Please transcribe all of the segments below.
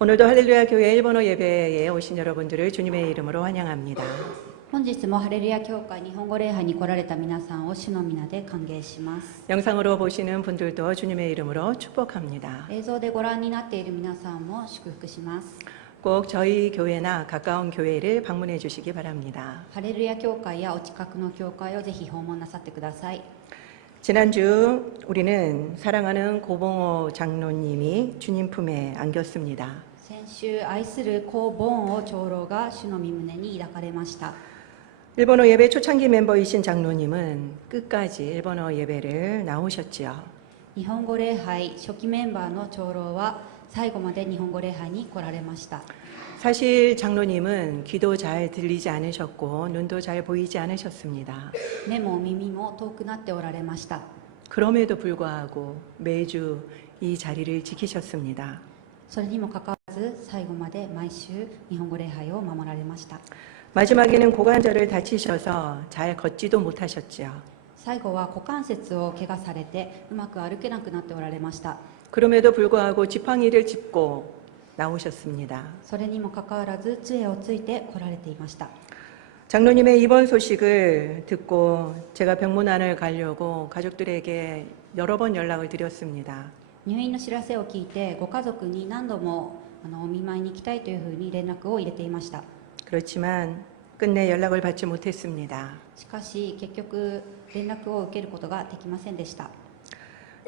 오늘도 할렐루야 교회 일본어 예배에 오신 여러분들을 주님의 이름으로 환영합니다. 本日もハレルヤ教会日本語礼拝に来られた皆さんを主の皆で歓迎します。 영상으로 보시는 분들도 주님의 이름으로 축복합니다. 映像でご覧になっている皆さんも祝福します。 꼭 저희 교회나 가까운 교회를 방문해 주시기 바랍니다. ハレルヤ教会やお近くの教会をぜひ訪問なさってください。 지난주 우리는 사랑하는 고봉호 장로님이 주님 품에 안겼습니다. 先週、愛するコー・ボンオ長老が主の御胸に抱かれました。 일본어 예배 초창기 멤버이신 장로님은 끝까지 일본어 예배를 나오셨지요. 日本語礼拝初期メンバーの長老は最後まで日本語礼拝に来られました。 사실 장로님은 귀도 잘 들리지 않으셨고 눈도 잘 보이지 않으셨습니다. 目も耳も遠くなっておられました。 그럼에도 불구하고 매주 이 자리를 지키셨습니다. それにもかかわらず最後まで毎週日本語礼拝を守られました。 마지막에는 고관절을 다치셔서 잘 걷지도 못하셨지요. 最後は股関節を怪我されてうまく歩けなくなっておられました。 그럼에도 불구하고 지팡이를 짚고 나오셨습니다. それにもかかわらず杖をついて来られていました。 장로님의 입원 소식을 듣고 제가 병문안을 가려고 가족들에게 여러 번 연락을 드렸습니다. 入院の知らせを聞いてご家族に何度もお見舞いに行きたいというふうに連絡を入れていました。 그렇지만 끝내 연락을 받지 못했습니다. しかし結局連絡を受けることができませんでした。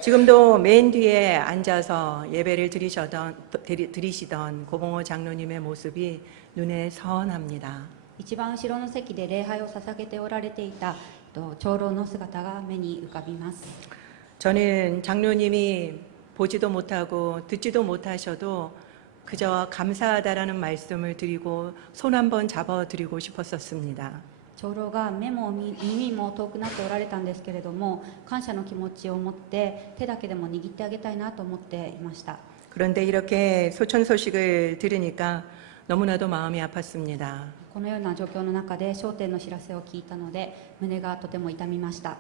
지금도 맨 뒤에 앉아서 예배를 드리시던 고봉호 장로님의 모습이 눈에 선합니다. 一番後ろの席で礼拝を捧げておられていた長老の姿が目に浮かびます。 저는 장로님이 보지도 못하고 듣지도 못하셔도 그저 감사하다라는 말씀을 드리고 손 한번 잡아드리고 싶었었습니다. 長老が目も耳も遠くなっておられたんですけれども、感謝の気持ちを持って手だけでも握ってあげたいなと思っていました。 그런데 이렇게 소천 소식을 들으니까 너무나도 마음이 아팠습니다. このような状況の中で焦点の知らせを聞いたので胸がとても痛みました。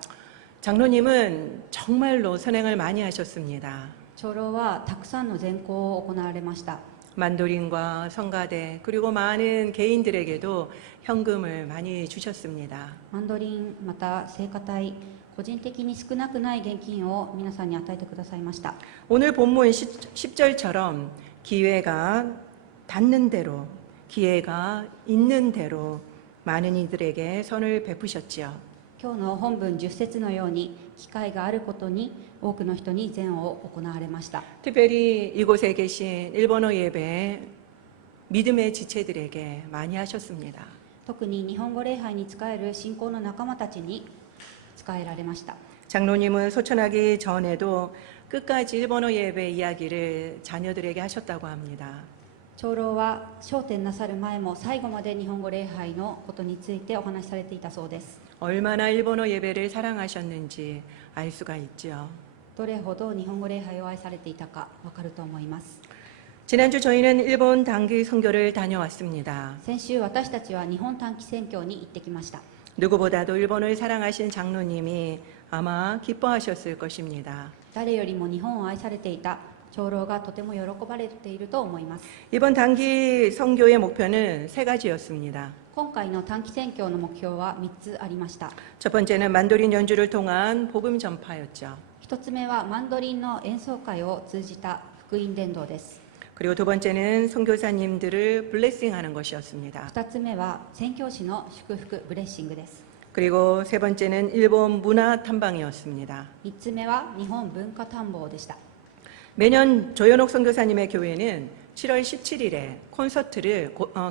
장로님은 정말로 선행을 많이 하셨습니다. 長老はたくさんの善行を行われました。 만도린과 성가대 그리고 많은 개인들에게도 현금을 많이 주셨습니다. マンドリンまた聖歌隊個人的に少なくない現金を皆さんに与えてくださいました。 오늘 본문 10절처럼 기회가 닿는 대로 기회가 있는 대로 많은 이들에게 선을 베푸셨지요. 今日の本文10節のように機会があることに多くの人に善を行われました。 특별히 이곳에 계신 일본어 예배 믿음의 지체들에게 많이 하셨습니다. 特に日本語礼拝に仕える信仰の仲間たちに仕えられました。 장로님은 소천하기 전에도 끝까지 일본어 예배 이야기를 자녀들에게 하셨다고 합니다. 長老は焦点なさる前も最後まで日本語礼拝のことについてお話しされていたそうです。 얼마나 일본어 예배를 사랑하셨는지 알 수가 있죠. どれほど日本語礼拝を愛されていたかわかると思います。 지난주 저희는 일본 단기 선교를 다녀왔습니다. 先週私たちは日本短期宣教に行ってきました。 누구보다도 일본을 사랑하신 장로님이 아마 기뻐하셨을 것입니다. 誰よりも日本を愛されていた長老がとても喜ばれていると思います。 이번 단기 선교의 목표는 세 가지였습니다. 今回の短期宣教の目標は3つありました。 첫 번째는 만도린 연주를 통한 복음 전파였죠. 1つ目はマンドリンの演奏会を通じた福音伝道です。 그리고 두 번째는 선교사님들을 블레싱하는 것이었습니다. 2つ目は宣教師の祝福ブレッシングです。 그리고 세 번째는 일본 문화 탐방이었습니다. 3つ目は日本文化探訪でした。 매년 조현옥 선교사님의 교회는 7월 17일에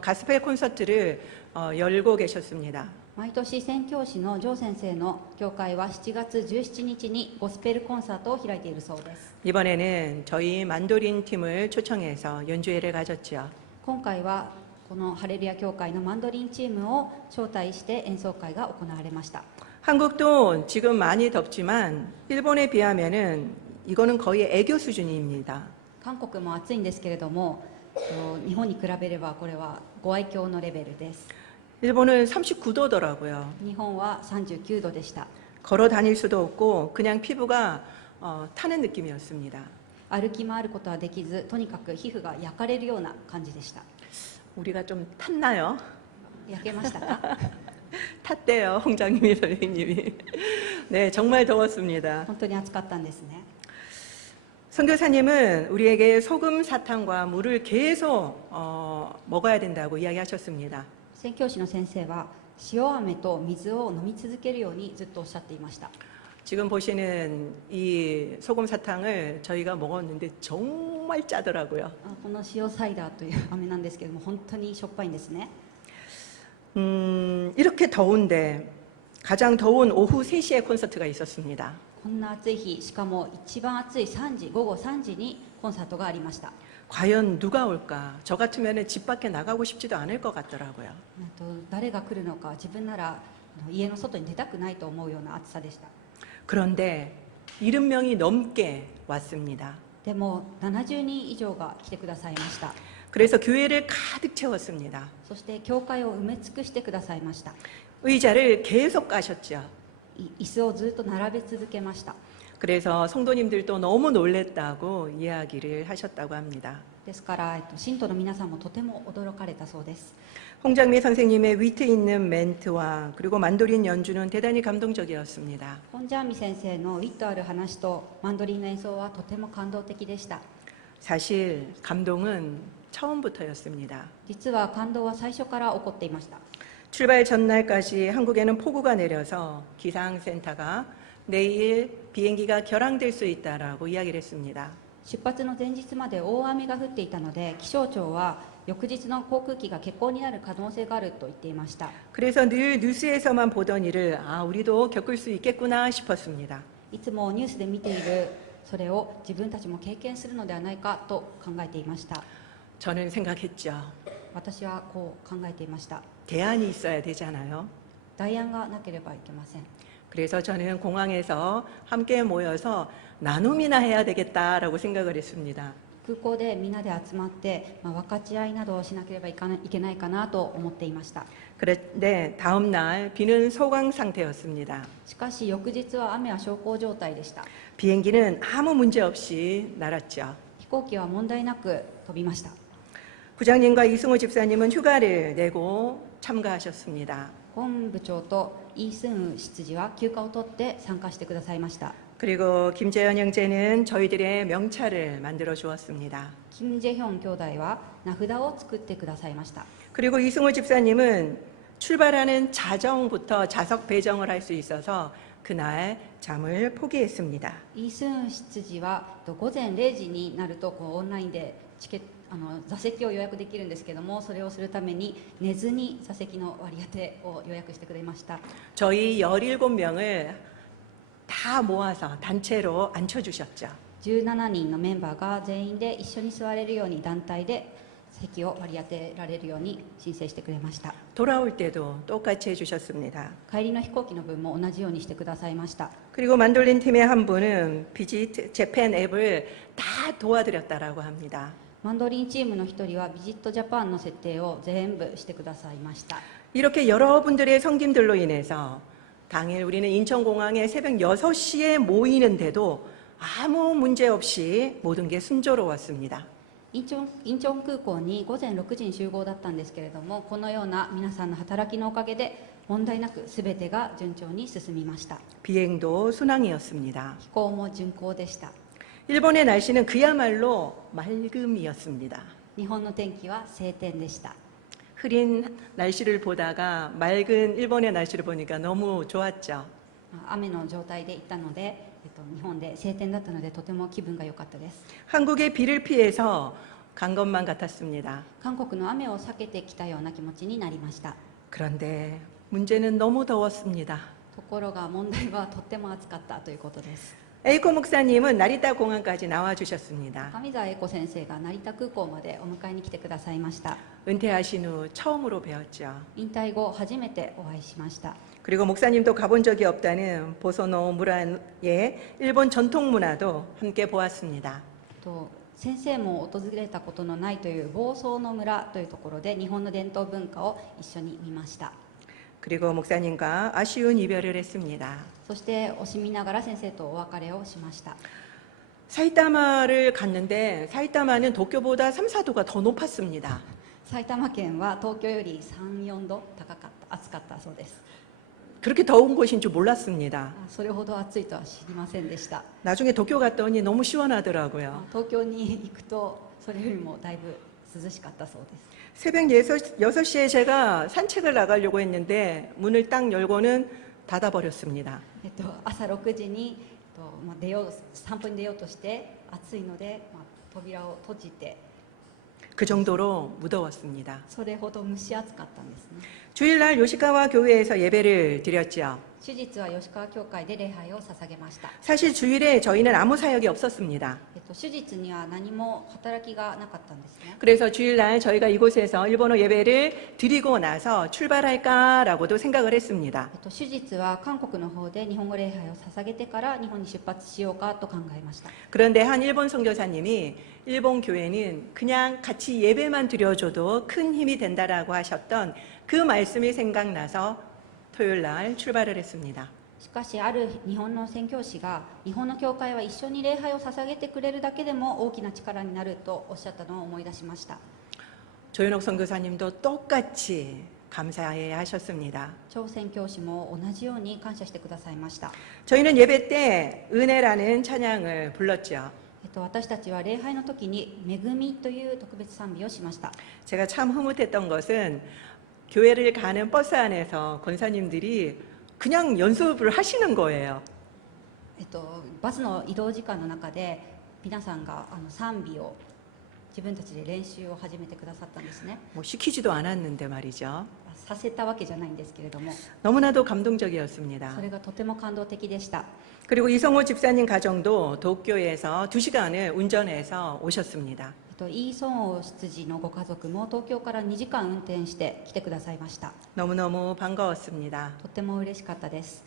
가스펠 콘서트를 열고 계셨습니다. 毎年宣教師のジョー先生の教会は7月17日にゴスペルコンサートを開いているそうです。 이번에는 저희 만도린 팀을 초청해서 연주회를 가졌죠. 今回はこのハレルヤ教会のマンドリンチームを招待して演奏会が行われました。 한국도 지금 많이 덥지만 일본에 비하면은 이거는 거의 애교 수준입니다. 韓国も暑いんですけれども、日本に比べればこれはご愛嬌のレベルです。 일본은 39도더라고요. 日本は39度でした。 걸어 다닐 수도 없고 그냥 피부가 타는 느낌이었습니다. 歩き回ることはできず、とにかく皮膚が焼かれるような感じでした。 우리가 좀 탔나요? 焼けましたか？ 탔대요, 홍장님이 선생님이. 네, 정말 더웠습니다. 本当に暑かったんですね。 선교사님은 우리에게 소금, 사탕과 물을 계속 먹어야 된다고 이야기하셨습니다. 宣教師の先生は塩飴と水を飲み続けるようにずっとおっしゃっていました。 지금 보시는 이 소금 사탕을 저희가 먹었는데 정말 짜더라고요. この塩サイダーという飴なんですけれども、本当にしょっぱいんですね。 이렇게 더운데 가장 더운 오후 3시에 콘서트가 있었습니다. こんな暑い日、しかも一番暑い午後3時にコンサートがありました。 과연 누가 올까? 저 같으면 집 밖에 나가고 싶지도 않을 것 같더라고요. 誰が来るのか、自分なら家の外に出たくないと思うような暑さでした。 그런데 70명이 넘게 왔습니다. でも70人以上が来てくださいました。 그래서 교회를 가득 채웠습니다. そして教会を埋め尽くしてくださいました。 의자를 계속 까셨죠. 椅子をずっと並べ続けました。 그래서 성도님들도 너무 놀랬다고 이야기를 하셨다고 합니다. ですから、信徒の皆さんもとても驚かれたそうです。 홍장미 선생님의 위트 있는 멘트와 그리고 만도린 연주는 대단히 감동적이었습니다. 本ジャーミ先生のウィットある話とマンドリンの演奏はとても感動的でした。 사실 감동은 처음부터였습니다. 実は感動は最初から起こっていました。 출발 전날까지 한국에는 폭우가 내려서 기상센터가 내일 비행기가 결항될 수 있다라고 이야기를 했습니다. 出発の前日まで大雨が降っていたので、気象庁は翌日の航空機が欠航になる可能性があると言っていました。 그래서 늘 뉴스에서만 보던 일을 우리도 겪을 수 있겠구나 싶었습니다. いつもニュースで見ているそれを自分たちも経験するのではないかと考えていました。 저는 생각했죠. 私はこう考えていました。 대안이 있어야 되잖아요. 代案がなければいけません。 그래서 저는 공항에서 함께 모여서 나눔이나 해야 되겠다라고 생각을 했습니다. 空港でみんなで集まって、分かち合いなどをしなければいけないかなと思っていました。 그런데 다음 날 비는 소강 상태였습니다. しかし翌日は雨は小康状態でした。 비행기는 아무 문제 없이 날았죠. 飛行機は問題なく飛びました。 부장님과 이승호 집사님은 휴가를 내고 참가하셨습니다. 本部長とイ・スンウ執事は休暇を取って参加してくださいました。 그리고 김재현 형제는 저희들의 명찰을 만들어 주었습니다. キム・ジェヒョン兄弟は名札を作ってくださいました。 그리고 이승호 집사님은 출발하는 자정부터 좌석 배정을 할 수 있어서 그날 잠을 포기했습니다. イ・スンウ執事は午前0時になるとオンラインで座席を予約できるんですけども、それをするために寝ずに座席の割り当てを予約してくれました。 저희 17명을 다 모아서 단체로 앉혀주셨죠. 17人のメンバーが全員で一緒に座れるように団体で席を割り当てられるように申請してくれました。 돌아올 때도 똑같이 해주셨습니다. 帰りの飛行機の分も同じようにしてくださいました。 그리고 만돌린 팀의 한 분은 비짓 재팬 앱을 다 도와드렸다라고 합니다. マンドリンチームの一人はビジットジャパンの設定を全部してくださいました。 이렇게 여러분들의 성김들로 인해서 당일 우리는 인천공항에 새벽 6시에 모이는데도 아무 문제 없이 모든 게 순조로웠습니다. インチョン空港に午前6時に集合だったんですけれども、このような皆さんの働きのおかげで問題なく全てが順調に進みました。 비행도 순항이었습니다. 飛行も順行でした。 일본의 날씨는 그야말로 맑음이었습니다. 日本の天気は晴天でした。 흐린 날씨를 보다가 맑은 일본의 날씨를 보니까 너무 좋았죠. 雨の状態で行ったので、日本で晴天だったのでとても気分が良かったです。 한국의 비를 피해서 간 것만 같았습니다. 韓国の雨を避けてきたような気持ちになりました。 그런데 문제는 너무 더웠습니다. ところが問題はとっても暑かったということです。 에이코 목사님은 나리타 공항까지 나와 주셨습니다. 上澤英子先生が成田空港までお迎えに来てくださいました。 은퇴하신 후 처음으로 배웠죠. 引退後初めてお会いしました。 그리고 목사님도 가본 적이 없다는 보소노 무라의 일본 전통 문화도 함께 보았습니다. 先生も訪れたことのないという房総の村というところで日本の伝統文化を一緒に見ました。 그리고 목사님과 아쉬운 이별을 했습니다. そして惜しみながら先生とお別れをしました。 사이타마를 갔는데 사이타마는 도쿄보다 3, 4도가 더 높았습니다. 埼玉県は東京より3、4度高かった、暑かったそうです。 그렇게 더운 곳인 줄 몰랐습니다. それほど暑いとは知りませんでした。 나중에 도쿄 갔더니 너무 시원하더라고요. 東京に行くとそれよりもだいぶ涼しかったそうです。 새벽 6시에 제가 산책을 나가려고 했는데 문을 딱 열고는 닫아버렸습니다. 朝6時に散歩に出ようとして暑いので、扉を閉じて 그 정도로 무더웠습니다. それほど蒸し暑かったんですね。 주일날 요시카와 교회에서 예배를 드렸죠. 主日は吉川教会で礼拝を捧げました。 사실 주일에 저희는 아무 사역이 없었습니다. 主日には何も働きがなかったんですね。 그래서 주일날 저희가 이곳에서 일본어 예배를 드리고 나서 출발할까라고도 생각을 했습니다. 主日は韓国の方で日本語礼拝を捧げてから日本に出発しようかと考えました。 그런데 한 일본 선교사님이 일본 교회는 그냥 같이 예배만 드려줘도 큰 힘이 된다라고 하셨던 그 말씀이 생각나서 토요일날 출발을 했습니다. しかしある日本の宣教師が日本の教会は一緒に礼拝を捧げてくれるだけでも大きな力になるとおっしゃったのを思い出しました。 조현옥 선교사님도 똑같이 감사해 하셨습니다. 張宣教師も同じように感謝してくださいました。 저희는 예배 때 은혜라는 찬양을 불렀죠. 私たちは礼拝の時に恵みという特別賛美をしました。 제가 참 흐뭇했던 것은 교회를 가는 버스 안에서 권사님들이 그냥 연습을 하시는 거예요. バスの移動時間の中で皆さんが賛美を自分たちで練習を始めてくださったんですね。 뭐 시키지도 않았는데 말이죠. させたわけじゃないんですけれども、 너무나도 감동적이었습니다. それがとても感動的でした。 그리고 이성호 집사님 가정도 도쿄에서 2시간을 운전해서 오셨습니다. イ・ソンオ執事のご家族も東京から2時間運転して来てくださいました。 너무너무 반가웠습니다. とても嬉しかったです。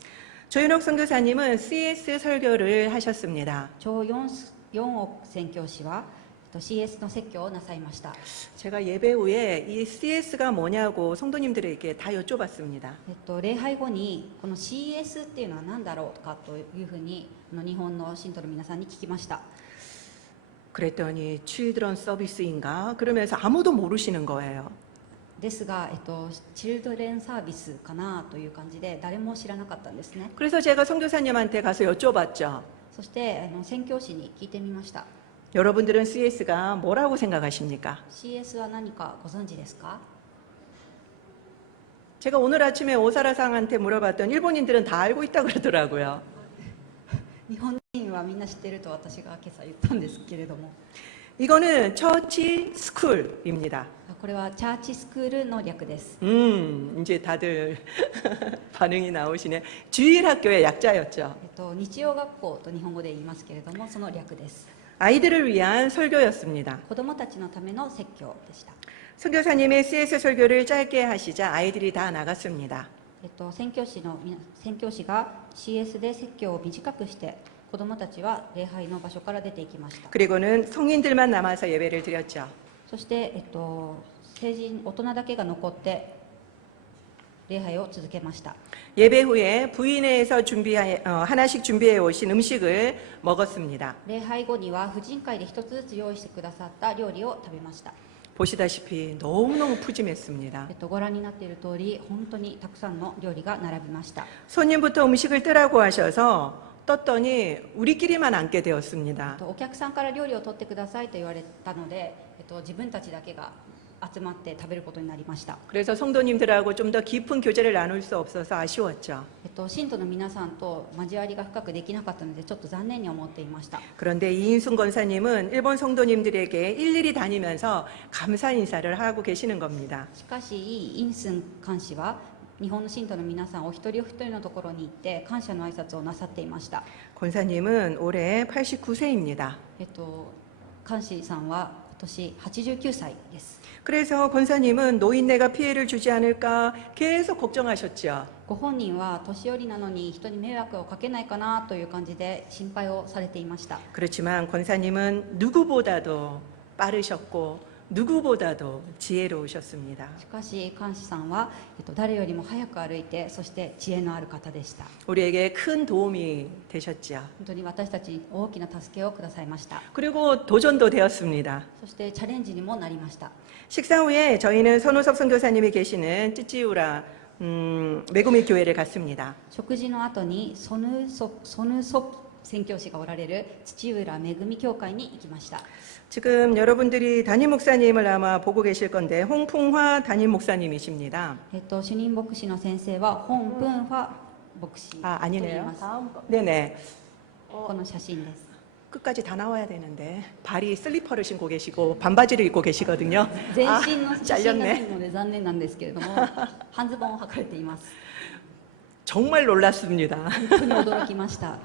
조윤옥 선교사님은 CS 설교를 하셨습니다. 張四億宣教師はCS の説教をなさいました。 제가 예배 후에 이 CS가 뭐냐고 성도님들에게 다 여쭤봤습니다. 礼拝後にこの CS っていうのは何だろうかというふうに日本の信徒の皆さんに聞きました。 그랬더니 칠드런 서비스인가? 그러면서 아무도 모르시는 거예요. ですが、チルドレンサービスかなという感じで誰も知らなかったんですね。 그래서 제가 선교사님한테 가서 여쭤봤죠. そして宣教師に聞いてみました。 여러분들은 CS가 뭐라고 생각하십니까? CS は何かご存知ですか？ 제가 오늘 아침에 오사라상한테 물어봤더니 일본인들은 다 알고 있다고 그러더라고요. 日本人はみんな知ってると私が今朝言ったんですけれども、 이거는 처치 스쿨입니다. これはチャーチスクールの略です。 이제 다들 반응이 나오시네. 주일학교의 약자였죠. 日曜学校と日本語で言いますけれども、その略です。 아이들을 위한 설교였습니다. 子どもたちのための説教でした。 선교사님의 CS 설교를 짧게 하시자 아이들이 다 나갔습니다. 宣教師が CS で説教を短くして子どもたちは礼拝の場所から出ていきました。 그리고는 성인들만 남아서 예배를 드렸죠. そして、成人大人だけが残って礼拝を続けました。 예배 후에 부인회에서 하나씩 준비해 오신 음식을 먹었습니다. 礼拝後には婦人会で一つずつ用意してくださった料理を食べました。 보시다시피 너무너무 푸짐했습니다. ご覧になっている通り本当にたくさんの料理が並びました。 손님부터 음식을 뜨라고 하셔서 떴더니 우리끼리만 앉게 되었습니다. お客さんから料理を取ってくださいと言われたので、自分たちだけが集まって食べることになりました。 그래서 성도님들하고 좀 더 깊은 교제를 나눌 수 없어서 아쉬웠죠. 信徒の皆さんと交わりが深くできなかったのでちょっと残念に思っていました。 그런데 이인순 권사님은 일본 성도님들에게 일일이 다니면서 감사 인사를 하고 계시는 겁니다. しかしインスン監視は日本の信徒の皆さんお一人お一人のところに行って感謝の挨拶をなさっていました。 권사님은 올해 89세입니다. 監視さんは今年89歳です。 그래서 권사님은 노인네가 피해를 주지 않을까 계속 걱정하셨죠. ご本人は年寄りなのに人に迷惑をかけないかなという感じで心配をされていました。 그렇지만 권사님은 누구보다도 빠르셨고 누구보다도 지혜로우셨습니다. しかし監視さんは、誰よりも早く歩いて、そして知恵のある方でした。 우리에게 큰 도움이 되셨지요. 本当に私たちに大きな助けをくださいました。 그리고 도전도 되었습니다. そしてチャレンジにもなりました。 식사 후에 저희는 선우섭 선교사님이 계시는 찌찌우라 메구미 교회를 갔습니다. 食事の後にソヌソ宣教師がおられる土浦めぐみ教会に行きました。 지금 여러분들이 담임 목사님을 아마 보고 계실 건데 홍풍화 담임 목사님이십니다. 主任牧師の先生は本文ファ牧師と 아 言い 아니네요. ます。 네네. この写真です。 끝까지 다 나와야 되는데 발이 슬리퍼를 신고 계시고 반바지를 입고 계시거든요. 全身の写真がない 잘렸네. ので残念なんですけれども、半ズボンを履かれています。 정말 놀랐습니다. 本当に驚きました。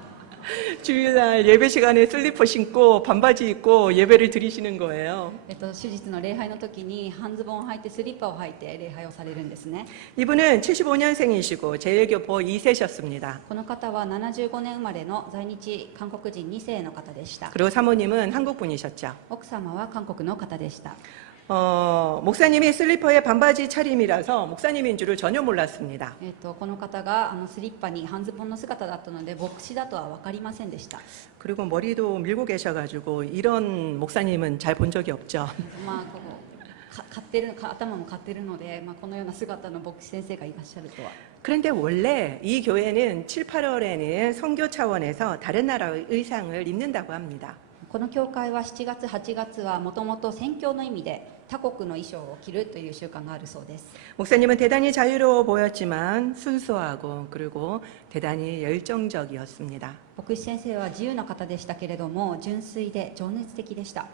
주일날 예배 시간에 슬리퍼 신고 반바지 입고 예배를 드리시는 거예요. 手術の礼拝の時に半ズボンを履いてスリッパを履いて礼拝をされるんですね。 이분은 75년생이시고 제일교포 2세셨습니다. この方は75年生まれの在日韓国人2世の方でした。 그리고 사모님은 한국분이셨죠. 奥様は韓国の方でした。 목사님이 슬리퍼에 반바지 차림이라서 목사님인 줄을 전혀 몰랐습니다. この方がスリッパに半ズボンの姿だったので牧師だとは分かりませんでした。 그리고 머리도 밀고 계셔가지고 이런 목사님은 잘 본 적이 없죠. まあこう買ってる頭も買ってるので、このような姿の牧師先生がいらっしゃるとは。 그런데 원래 이 교회는 7, 8월에는 선교 차원에서 다른 나라의 의상을 입는다고 합니다. この教会は7月8月はもともと宣教の意味で他国の衣装を着るという習慣があるそうです。 목사님은 대단히 자유로워 보였지만 순수하고 그리고 대단히 열정적이었습니다. 牧師先生は自由な方でしたけれども純粋で情熱的でした。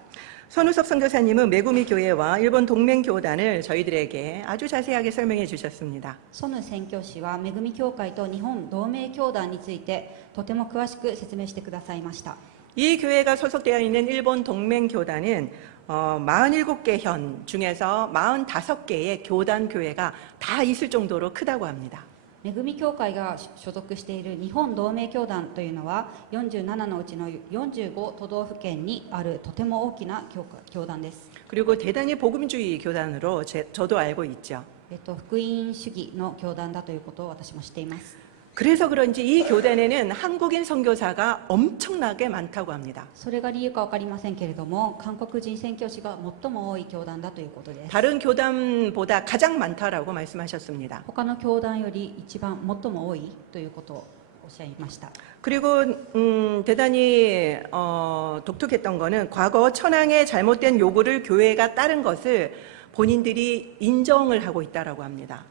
선우섭 선교사님은 메구미 교회와 일본 동맹교단을 저희들에게 아주 자세하게 설명해 주셨습니다. ソヌ宣教師はめぐみ教会と日本同盟教団についてとても詳しく説明してくださいました。 이 교회가 소속되어 있는 일본 동맹교단은 47개 현 중에서 45개의 교단 교회가 다 있을 정도로 크다고 합니다. めぐみ教会が所属している日本同盟教団というのは47のうちの45都道府県にあるとても大きな教団です。 그리고 대단히 복음주의 교단으로 저도 알고 있죠. 福音主義の教団だということを私も知っています。 그래서 그런지 이 교단에는 한국인 선교사가 엄청나게 많다고 합니다. それが理由か分かりませんけれども韓国人宣教師が最も多い教団だということです。 다른 교단보다 가장 많다라고 말씀하셨습니다. 他の教団より一番最も多いということをおっしゃいました。 그리고 대단히 독특했던 거는 과거 천황의 잘못된 요구를 교회가 따른 것을 본인들이 인정을 하고 있다라고 합니다.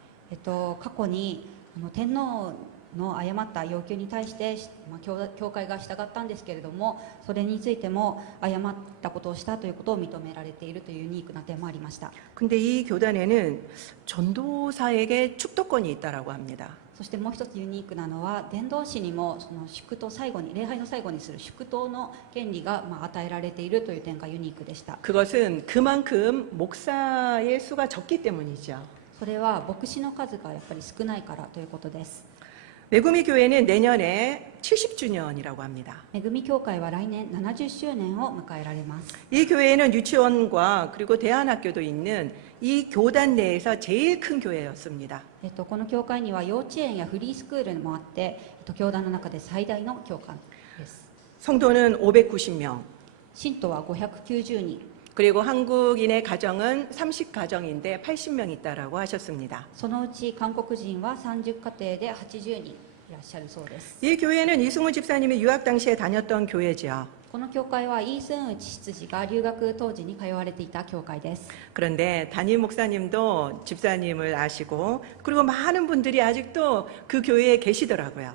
過去に天皇の誤った要求に対して、教会が従ったんですけれどもそれについても誤ったことをしたということを認められているというユニークな点もありました。 근데 이 교단에는 전도사에게 축도권이 있다라고 합니다. そしてもう一つユニークなのは伝道師にもその祝祷最後に礼拝の最後にする祝祷の権利が与えられているという点がユニークでした。 그것은 그만큼 목사의 수가 적기 때문이죠. それは牧師の数がやっぱり少ないからということです。 메구미 교회는 내년에 70주년이라고 합니다. めぐみ教会は来年70周年を迎えられます。 이 교회는 유치원과 그리고 대안학교도 있는 이 교단 내에서 제일 큰 교회였습니다. この教会には幼稚園やフリースクールもあって、教団の中で最大の教会です。 성도는 590명. 信徒は590人。 그리고 한국인의 가정은 30가정인데 80명 있다라고 하셨습니다. そのうち韓国人は30家庭で80人いらっしゃるそうです。 이 교회는 이승우 집사님이 유학 당시에 다녔던 교회죠. この教会はイースンウチ執事が留学当時に通われていた教会です。 그런데 담임 목사님도 집사님을 아시고 그리고 많은 분들이 아직도 그 교회에 계시더라고요.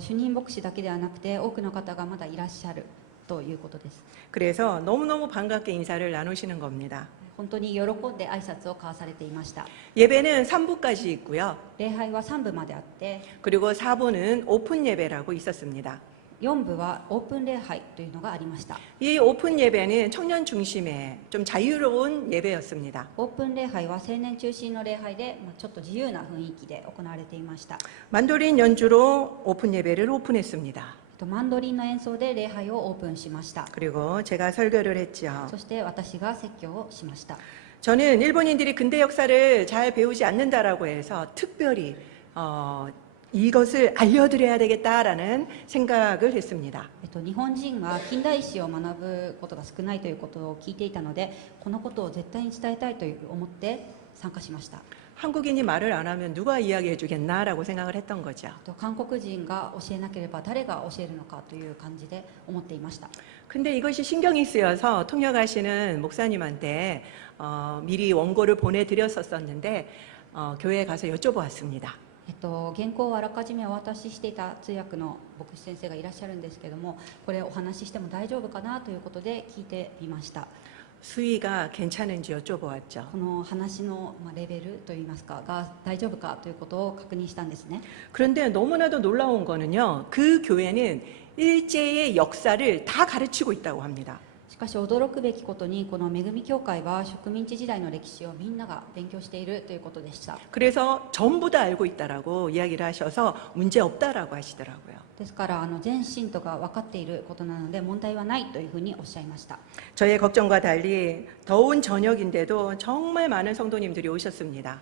主任牧師だけではなくて多くの方がまだいらっしゃるということです。 그래서 너무너무 반갑게 인사를 나누시는 겁니다. 本当に喜んで挨拶を交わされていました。 예배는 3부까지 있고요. 礼拝は3部まであって、 그리고 4부는 오픈 예배라고 있었습니다. 4部はオープン礼拝というのがありました。 이 오픈 예배는 청년 중심의 좀 자유로운 예배였습니다. オープン礼拝は青年中心の礼拝で、ちょっと自由な雰囲気で行われていました。 만도린 연주로 오픈 예배를 오픈했습니다. マンドリンの演奏で礼拝をオープンしました。 그리고 제가 설교를 했죠. そして私が説教をしました。 저는 일본인들이 근대 역사를 잘 배우지 않는다라고 해서 특별히 이것을 알려드려야 되겠다라는 생각을 했습니다. 日本人が近代史を学ぶことが少ないということを聞いていたので、このことを絶対に伝えたいと思って参加しました。 한국인이 말을 안 하면 누가 이야기해 주겠나라고 생각을 했던 거죠. 韓国人が教えなければ誰が教えるのかという感じで思っていました。 근데 이것이 신경이 쓰여서 통역하시는 목사님한테 미리 원고를 보내드렸었는데 교회에 가서 여쭤보았습니다. 原稿をあらかじめお渡ししていた通訳の牧師先生がいらっしゃるんですけども、これお話ししても大丈夫かなということで聞いてみました。 수위가 괜찮은지 여쭤보았죠. この話のレベルといいますかが大丈夫かということを確認したんですね。 그런데 너무나도 놀라운 거는요. 그 교회는 일제의 역사를 다 가르치고 있다고 합니다. しかし驚くべきことに、この恵み教会は植民地時代の歴史をみんなが勉強しているということでした。 그래서 전부 다 알고 있다라고 이야기를 하셔서 문제 없다라고 하시더라고요. ですから全信徒が分かっていることなので問題はないというふうにおっしゃいました。 저의 걱정과 달리 더운 저녁인데도 정말 많은 성도님들이 오셨습니다.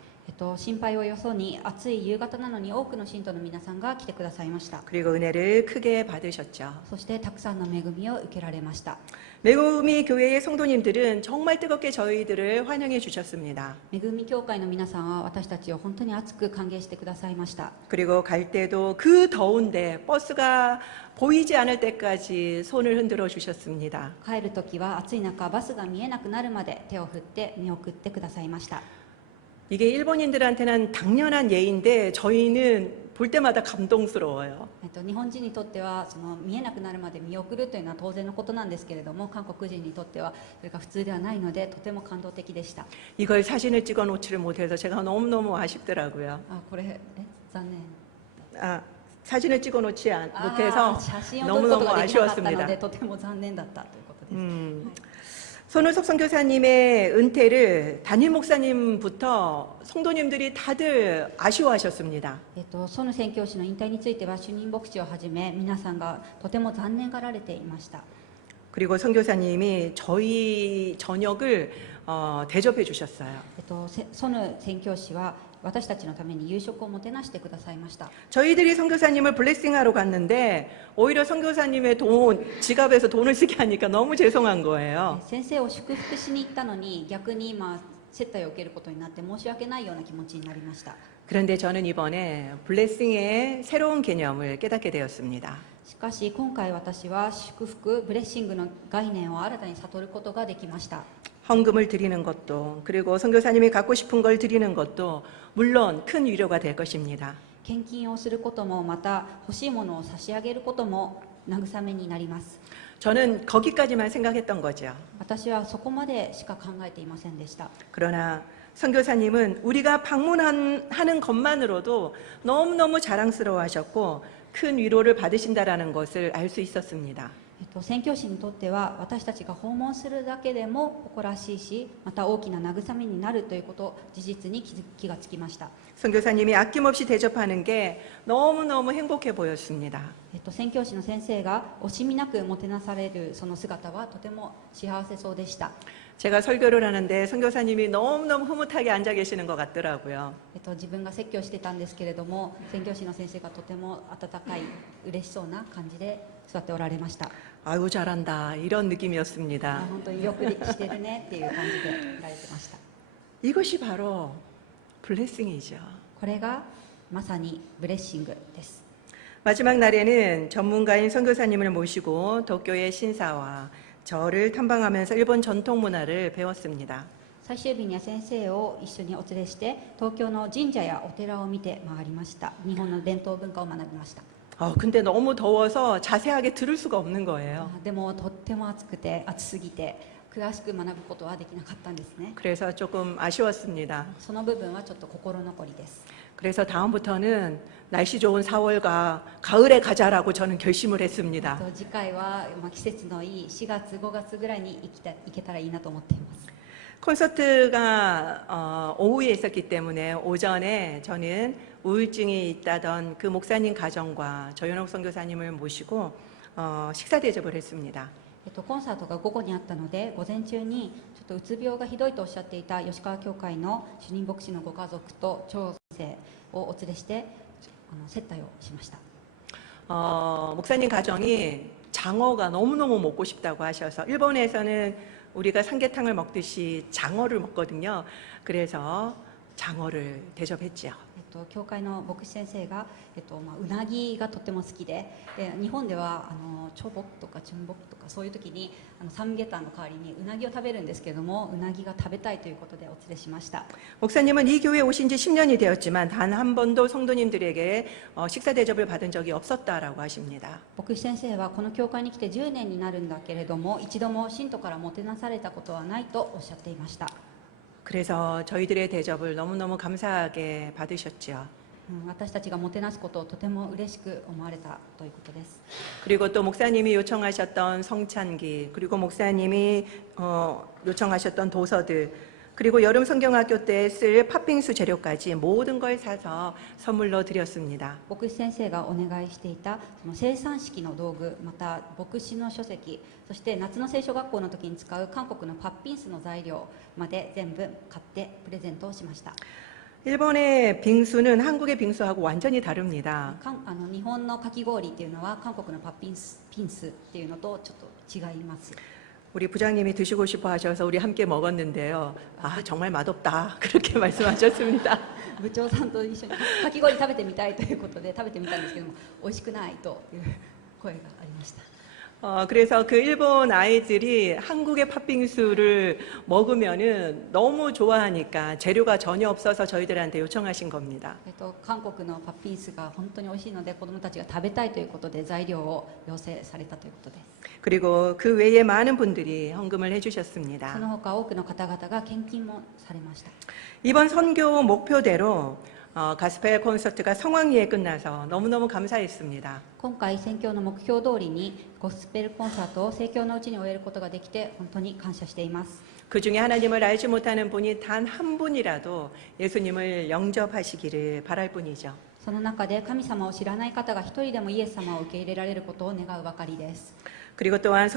心配をよそに暑い夕方なのに多くの信徒の皆さんが来てくださいました。 그리고 은혜를 크게 받으셨죠. そしてたくさんの恵みを受けられました。 매구미 교회의 성도님들은 정말 뜨겁게 저희들을 환영해 주셨습니다. 恵み教会の皆さんは私たちを本当に熱く歓迎してくださいました。 그리고 갈 때도 그 더운데 버스가 보이지 않을 때까지 손을 흔들어 주셨습니다. 帰る時は暑い中バスが見えなくなるまで手を振って見送ってくださいました。 이게 일본인들한테는 당연한 예인데 저희는 볼 때마다 감동스러워요. 日本人にとっては見えなくなるまで見送るというのは当然のことなんですけれども、韓国人にとってはそれが普通ではないのでとても感動的でした。 이걸 사진을 찍어 놓지를 못해서 제가 너무너무 아쉽더라고요. これ残念。 사진을 찍어 놓지 못해서 写真を撮ること 너무너무 ができなかったの 아쉬웠습니다. でとても残念だったということです。 손우석 선교사님의 은퇴를 담임 목사님부터 성도님들이 다들 아쉬워하셨습니다. ソヌ宣教師の引退については主任牧師をはじめ皆さんがとても残念がられていました。 그리고 선교사님이 저희 저녁을 대접해 주셨어요. ソヌ宣教師は私たちのために夕食をもてなしてくださいました。 저희들이 선교사님을 블레싱하러 갔는데 오히려 선교사님의 지갑에서 돈을 쓰게 하니까 너무 죄송한 거예요. 先生を祝福しに行ったのに逆に接待を受けることになって申し訳ないような気持ちになりました。 그런데 저는 이번에 블레싱의 새로운 개념을 깨닫게 되었습니다. しかし今回私は祝福ブレッシングの概念を新たに悟ることができました。 헌금을 드리는 것도 그리고 선교사님이 갖고 싶은 걸 드리는 것도 물론 큰 위로가 될 것입니다. 献金をすることもまた欲しいものを差し上げることも慰めになります。 저는 거기까지만 생각했던 거죠. 私はそこまでしか考えていませんでした。 그러나 선교사님은 우리가 방문하는 것만으로도 너무너무 자랑스러워하셨고 큰 위로를 받으신다라는 것을 알 수 있었습니다. 宣教師にとっては私たちが訪問するだけでも誇らしいし、また大きな慰めになるということ事実に気がつきました。 선교사님이 아낌없이 대접하는 게 너무너무 행복해 보였습니다. 宣教師の先生が惜しみなくもてなされるその姿はとても幸せそうでした。 제가 설교를 하는데 선교사님이 너무너무 흐뭇하게 앉아 계시는 것 같더라고요. 自分が説教してたんですけれども、宣教師の先生がとても温かい嬉しそうな感じで座っておられました。 아유 잘한다 이런 느낌이었습니다. 本当によくしてるねっていう感じで言われてました。 이것이 바로 블레싱이죠. これがまさにブレッシングです。 마지막 날에는 전문가인 선교사님을 모시고 도쿄의 신사와 절을 탐방하면서 일본 전통 문화를 배웠습니다. 最終日には先生を一緒にお連れして東京の神社やお寺を見て回りました。日本の伝統文化を学びました。 근데 너무 더워서 자세하게 들을 수가 없는 거예요. でもとっても暑くて暑すぎて詳しく学ぶことはできなかったんですね。 그래서 조금 아쉬웠습니다. その部分はちょっと心残りです。 그래서 다음부터는 날씨 좋은 4월과 가을에 가자라고 저는 결심을 했습니다. 次回は季節のいい4月5月ぐらいに行けたらいいなと思っています。 콘서트가 오후에 있었기 때문에 오전에 저는 우울증이 있다던 그 목사님 가정과 조현옥 선교사님을 모시고 식사 대접을 했습니다. コンサートが午後にあったので午前中にちょっとうつ病がひどいとおっしゃっていた吉川教会の主任牧師のご家族と長先生をお連れして接待をしました。 목사님 가정이 장어가 너무너무 먹고 싶다고 하셔서 일본에서는 우리가 삼계탕을 먹듯이 장어를 먹거든요. 그래서 장어를 대접했죠. 教会の牧師先生が、うなぎがとても好きで、日本ではチョボクとかチュンボクとかそういう時にサムゲタンの代わりにうなぎを食べるんですけれども、うなぎが食べたいということでお連れしました。 목사님은 이 교회에 오신 지 10년이 되었지만 단 한 번도 성도님들에게 식사 대접을 받은 적이 없었다라고 하십니다. 牧師先生はこの教会に来て10年になるんだけれども、一度も信徒からもてなされたことはないとおっしゃっていました。 그래서 저희들의 대접을 너무너무 감사하게 받으셨죠. 私たちがもてなすことをとても嬉しく思われたということです。 그리고 또 목사님이 요청하셨던 성찬기, 그리고 목사님이 요청하셨던 도서들, 그리고 여름 성경학교 때 쓸 팥빙수 재료까지 모든 걸 사서 선물로 드렸습니다. 牧師先生がお願いしていたその生産式の道具、また牧師の書籍、そして夏の聖書学校の時に使う韓国のパッピンスの材料まで全部買ってプレゼントをしました。 일본의 빙수는 한국의 빙수하고 완전히 다릅니다. 日本のかき氷っていうのは韓国のパッピンスっていうのとちょっと違います。 우리 부장님이 드시고 싶어 하셔서 우리 함께 먹었는데요. 아, 정말 맛없다. 그렇게 말씀하셨습니다. 部長さんと一緒にかき氷食べてみたいということで食べてみたんですけども、美味しくないという声がありました。 그래서 그 일본 아이들이 한국의 팥빙수를 먹으면은 너무 좋아하니까 재료가 전혀 없어서 저희들한테 요청하신 겁니다. 韓国のパッピンスが本当に美味しいので子どもたちが食べたいということで材料を要請されたということです。 그리고 그 외에 많은 분들이 헌금을 해주셨습니다. その他多くの方々が献金もされました。 이번 선교 목표대로 가스펠 콘서트가 성황리에 끝나서 너무너무 감사했습니다. 今回宣教の目標通りにゴスペルコンサートを盛況のうちに終えることができて本当に感謝しています。 그 중에 하나님을 알지 못하는 분이 단 한 분이라도 예수님을 영접하시기를 바랄 뿐이죠. その中で神様を知らない方が一人でもイエス様を受け入れられることを願うばかりです。 그리고 또한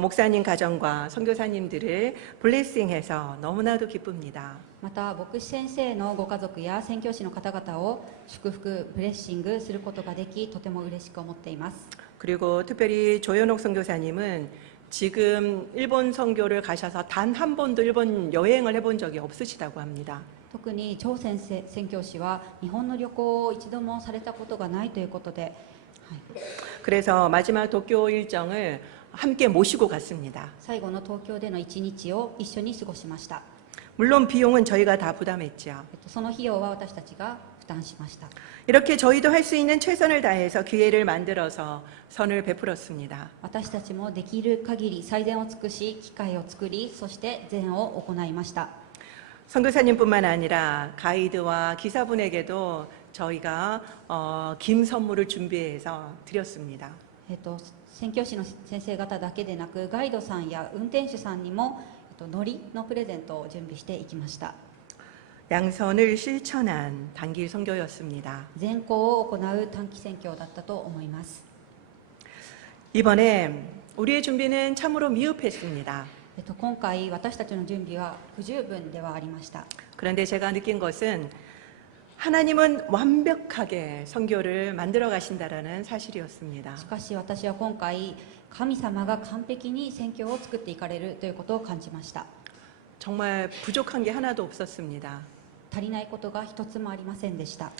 목사님 가정과 선교사님들을 블레싱해서 너무나도 기쁩니다. また牧師先生のご家族や宣教師の方々を祝福ブレッシングすることができとても嬉しく思っています。 그리고 특별히 조현옥 선교사님은 지금 일본 선교를 가셔서 단 한 번도 일본 여행을 해본 적이 없으시다고 합니다. 特に張先生宣教師は日本の旅行を一度もされたことがないということで、 그래서 마지막 도쿄 일정을 함께 모시고 갔습니다. 最後の東京での一日を一緒に過ごしました。 물론 비용은 저희가 다 부담했죠. その費用は私たちが負担しました。 이렇게 저희도 할 수 있는 최선을 다해서 기회를 만들어서 선을 베풀었습니다. 私たちもできる限り最善を尽くし機会を作り、そして善を行いました。 선교사님뿐만 아니라 가이드와 기사분에게도 저희가 김 선물을 준비해서 드렸습니다. 宣教師の先生方だけでなくガイドさんや運転手さんにも海苔のプレゼントを準備していきました。 양선을 실천한 단기 선교였습니다. 善行を行う短期宣教だったと思います。 이번에 우리의 준비는 참으로 미흡했습니다. 今回私たちの準備は不十分ではありました。 그런데 제가 느낀 것은 하나님은 완벽하게 선교를 만들어 가신다라는 사실이었습니다. しかし私は今回神様が完璧に宣教を作っていかれるということを感じました。 정말 부족한 게 하나도 없었습니다. 足りないことが一つもありませんでした。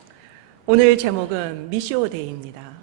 오늘 제목은 미시오 데이입니다.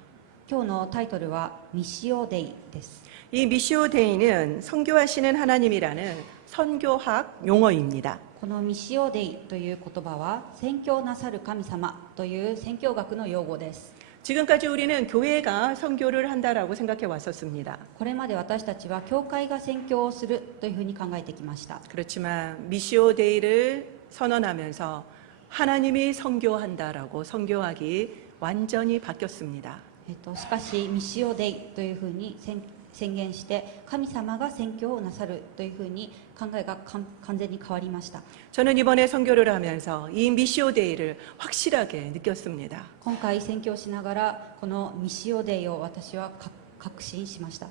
今日のタイトルはミシオデイです。 이 미시오 데이는 선교하시는 하나님이라는 선교학 용어입니다. このミシオデイという言葉は宣教なさる神様という宣教学の用語です。 지금까지 우리는 교회가 선교를 한다라고 생각해 왔었습니다. これまで私たちは教会が宣教をするというふうに考えてきました。 그렇지만 미시오 데이를 선언하면서 하나님이 선교한다라고 선교학이 완전히 바뀌었습니다. しかしミシオデイというふうに宣言して神様が宣教をなさるというふうに考えが完全に変わりました。 저는 이번에 선교를 하면서 이 미시오 데이를 확실하게 느꼈습니다. 今回宣教しながらこのミシオデイを私は確信しました。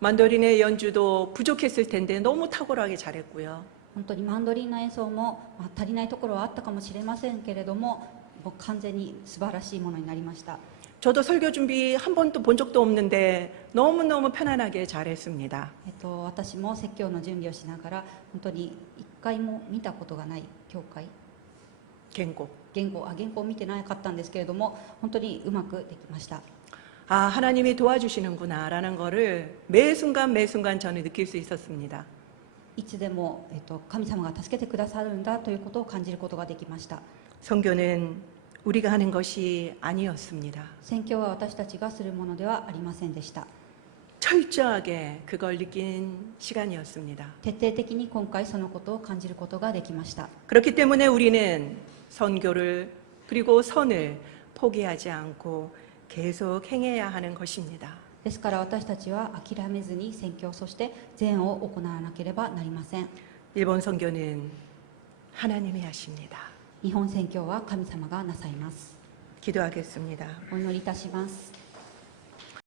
만도린의 연주도 부족했을 텐데 너무 탁월하게 잘했고요. 本当にマンドリンの演奏も、足りないところはあったかもしれませんけれども、もう完全に素晴らしいものになりました。 저도 설교 준비 한 번도 본 적도 없는데 너무너무 편안하게 잘했습니다. 私も説教の準備をしながら本当に一回も見たことがない教会 갱곡. 原稿を見てなかったんですけれども本当にうまくできました。 아, 하나님이 도와주시는구나라는 거를 매 순간 저는 느낄 수 있었습니다. いつでも、神様が助けてくださるんだということを感じることができました。 선교는 우리가 하는 것이 아니었습니다. 宣教は私たちがするものではありませんでした。 철저하게 그걸 느낀 시간이었습니다. 徹底的に今回そのことを感じることができました。 그렇기 때문에 우리는 선교를 그리고 선을 포기하지 않고 계속 행해야 하는 것입니다. ですから私たちは諦めずに宣教そして善を行わなければなりません。 일본 선교는 하나님이 하십니다. 日本宣教は神様がなさいます。 기도하겠습니다. お祈りいたします。